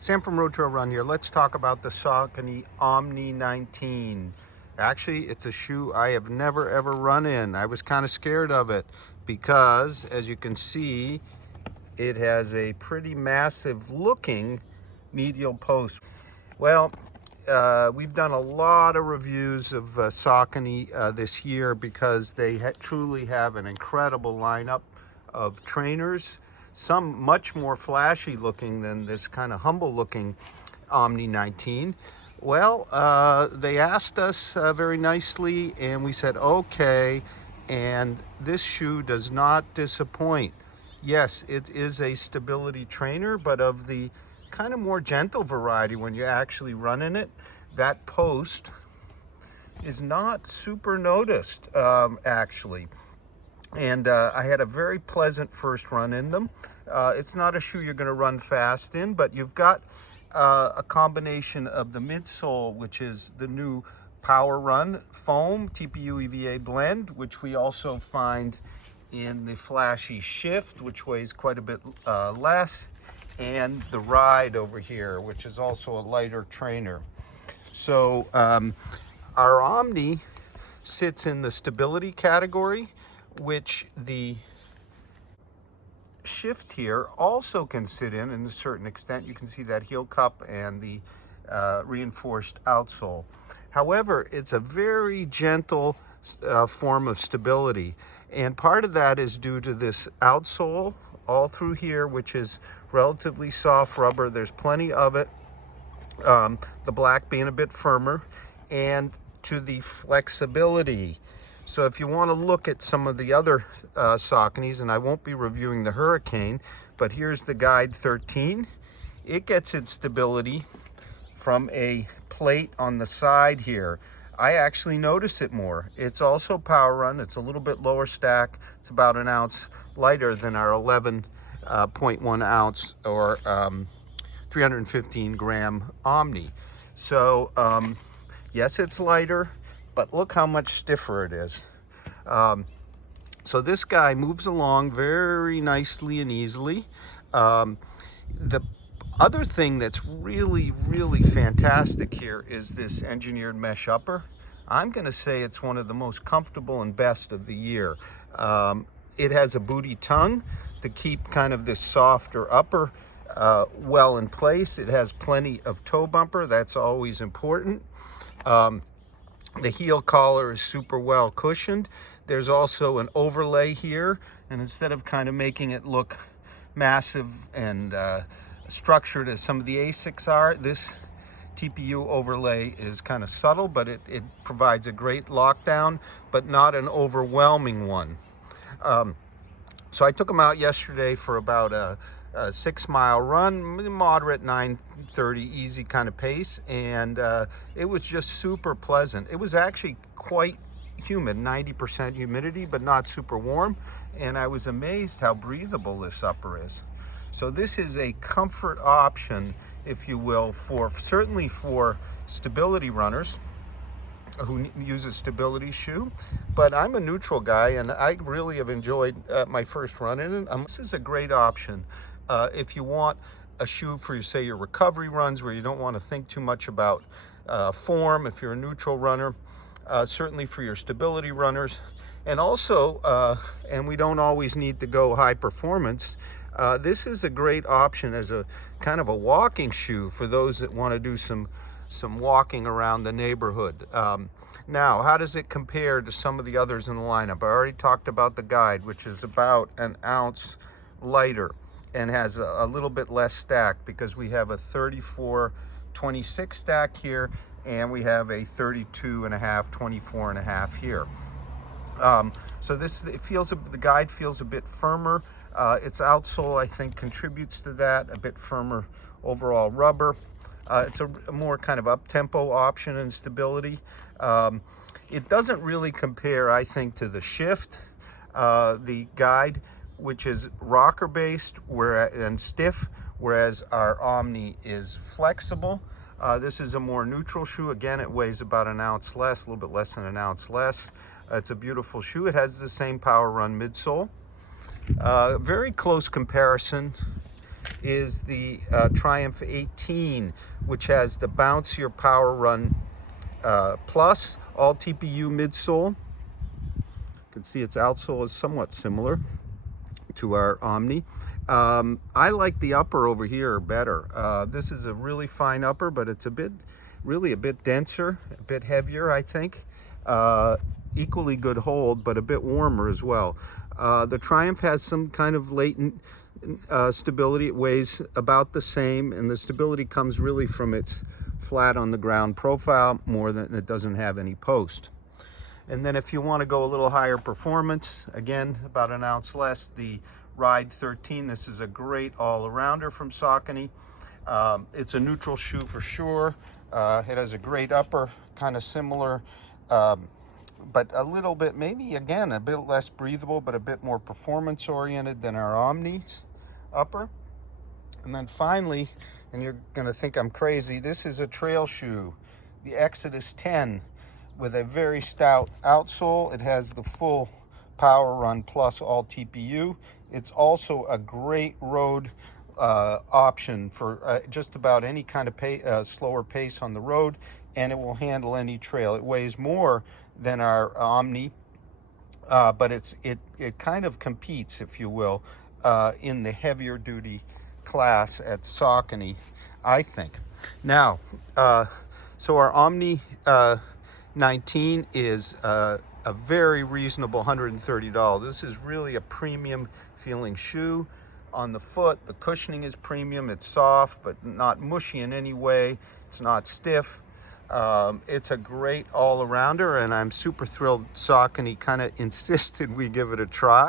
Sam from RoadTrailRun here. Let's talk about the Saucony Omni 19. Actually, it's a shoe I have never ever run in. I was kind of scared of it because, as you can see, it has a pretty massive looking medial post. Well, we've done a lot of reviews of Saucony this year because they truly have an incredible lineup of trainers, some much more flashy looking than this kind of humble looking Omni 19. Well, they asked us very nicely and we said okay, and this shoe does not disappoint. Yes, it is a stability trainer, but of the kind of more gentle variety when you actually run in it. That post is not super noticed, actually. And I had a very pleasant first run in them. It's not a shoe you're going to run fast in, but you've got a combination of the midsole, which is the new PWRN foam TPU EVA blend, which we also find in the flashy shift, which weighs quite a bit less, and the ride over here, which is also a lighter trainer. So our Omni sits in the stability category, which the shift here also can sit in a certain extent. You can see that heel cup and the reinforced outsole. However, it's a very gentle form of stability, and part of that is due to this outsole all through here, which is relatively soft rubber. There's plenty of it, the black being a bit firmer, and to the flexibility. So if you want to look at some of the other Sauconys, and I won't be reviewing the Hurricane, but here's the Guide 13. It gets its stability from a plate on the side here. I actually notice it more. It's also PWRN. It's a little bit lower stack. It's about an ounce lighter than our 11.1 ounce or 315 gram Omni. So yes, it's lighter, but look how much stiffer it is. So this guy moves along very nicely and easily. The other thing that's really, really fantastic here is this engineered mesh upper. I'm going to say it's one of the most comfortable and best of the year. It has a booty tongue to keep kind of this softer upper well in place. It has plenty of toe bumper. That's always important. The heel collar is super well cushioned. There's also an overlay here, and instead of kind of making it look massive and structured as some of the ASICs are, this TPU overlay is kind of subtle, but it provides a great lockdown, but not an overwhelming one. So I took them out yesterday for about a 6-mile run, moderate 9:30 easy kind of pace, and it was just super pleasant. It was actually quite humid, 90% humidity, but not super warm, and I was amazed how breathable this upper is. So this is a comfort option, if you will, certainly for stability runners who use a stability shoe, but I'm a neutral guy and I really have enjoyed my first run in it. This is a great option if you want a shoe for, say, your recovery runs where you don't want to think too much about form. If you're a neutral runner, certainly for your stability runners, and also and we don't always need to go high performance. This is a great option as a kind of a walking shoe for those that want to do some walking around the neighborhood. Now, how does it compare to some of the others in the lineup? I already talked about the Guide, which is about an ounce lighter and has a little bit less stack because we have a 34-26 stack here and we have a 32.5, 24.5 here. So the Guide feels a bit firmer. Its outsole, I think, contributes to that, a bit firmer overall rubber. It's a more kind of up-tempo option in stability. It doesn't really compare, I think, to the Shift, the Guide, which is rocker-based and stiff, whereas our Omni is flexible. This is a more neutral shoe. Again, it weighs about an ounce less, a little bit less than an ounce less. It's a beautiful shoe. It has the same PWRN midsole. Very close comparison is the Triumph 18, which has the bouncier PWRRN Plus, all TPU midsole. You can see its outsole is somewhat similar to our Omni. I like the upper over here better. This is a really fine upper, but it's really a bit denser, a bit heavier, I think. Equally good hold, but a bit warmer as well. The Triumph has some kind of latent stability. It weighs about the same, and the stability comes really from its flat on the ground profile more than it doesn't have any post. And then if you want to go a little higher performance, again, about an ounce less, the Ride 13. This is a great all-arounder from Saucony. It's a neutral shoe for sure. It has a great upper, kind of similar, but a little bit, maybe again, a bit less breathable, but a bit more performance oriented than our Omni's upper. And then finally, and you're gonna think I'm crazy, this is a trail shoe, the Xodus 10, with a very stout outsole. It has the full PWRRN Plus all TPU. It's also a great road option for just about any kind of slower pace on the road, and it will handle any trail. It weighs more than our Omni, but it kind of competes, if you will, in the heavier duty class at Saucony, I think. Now, so our Omni 19 is a very reasonable $130. This is really a premium feeling shoe. On the foot, the cushioning is premium. It's soft, but not mushy in any way. It's not stiff. It's a great all-arounder, and I'm super thrilled Saucony kind of insisted we give it a try.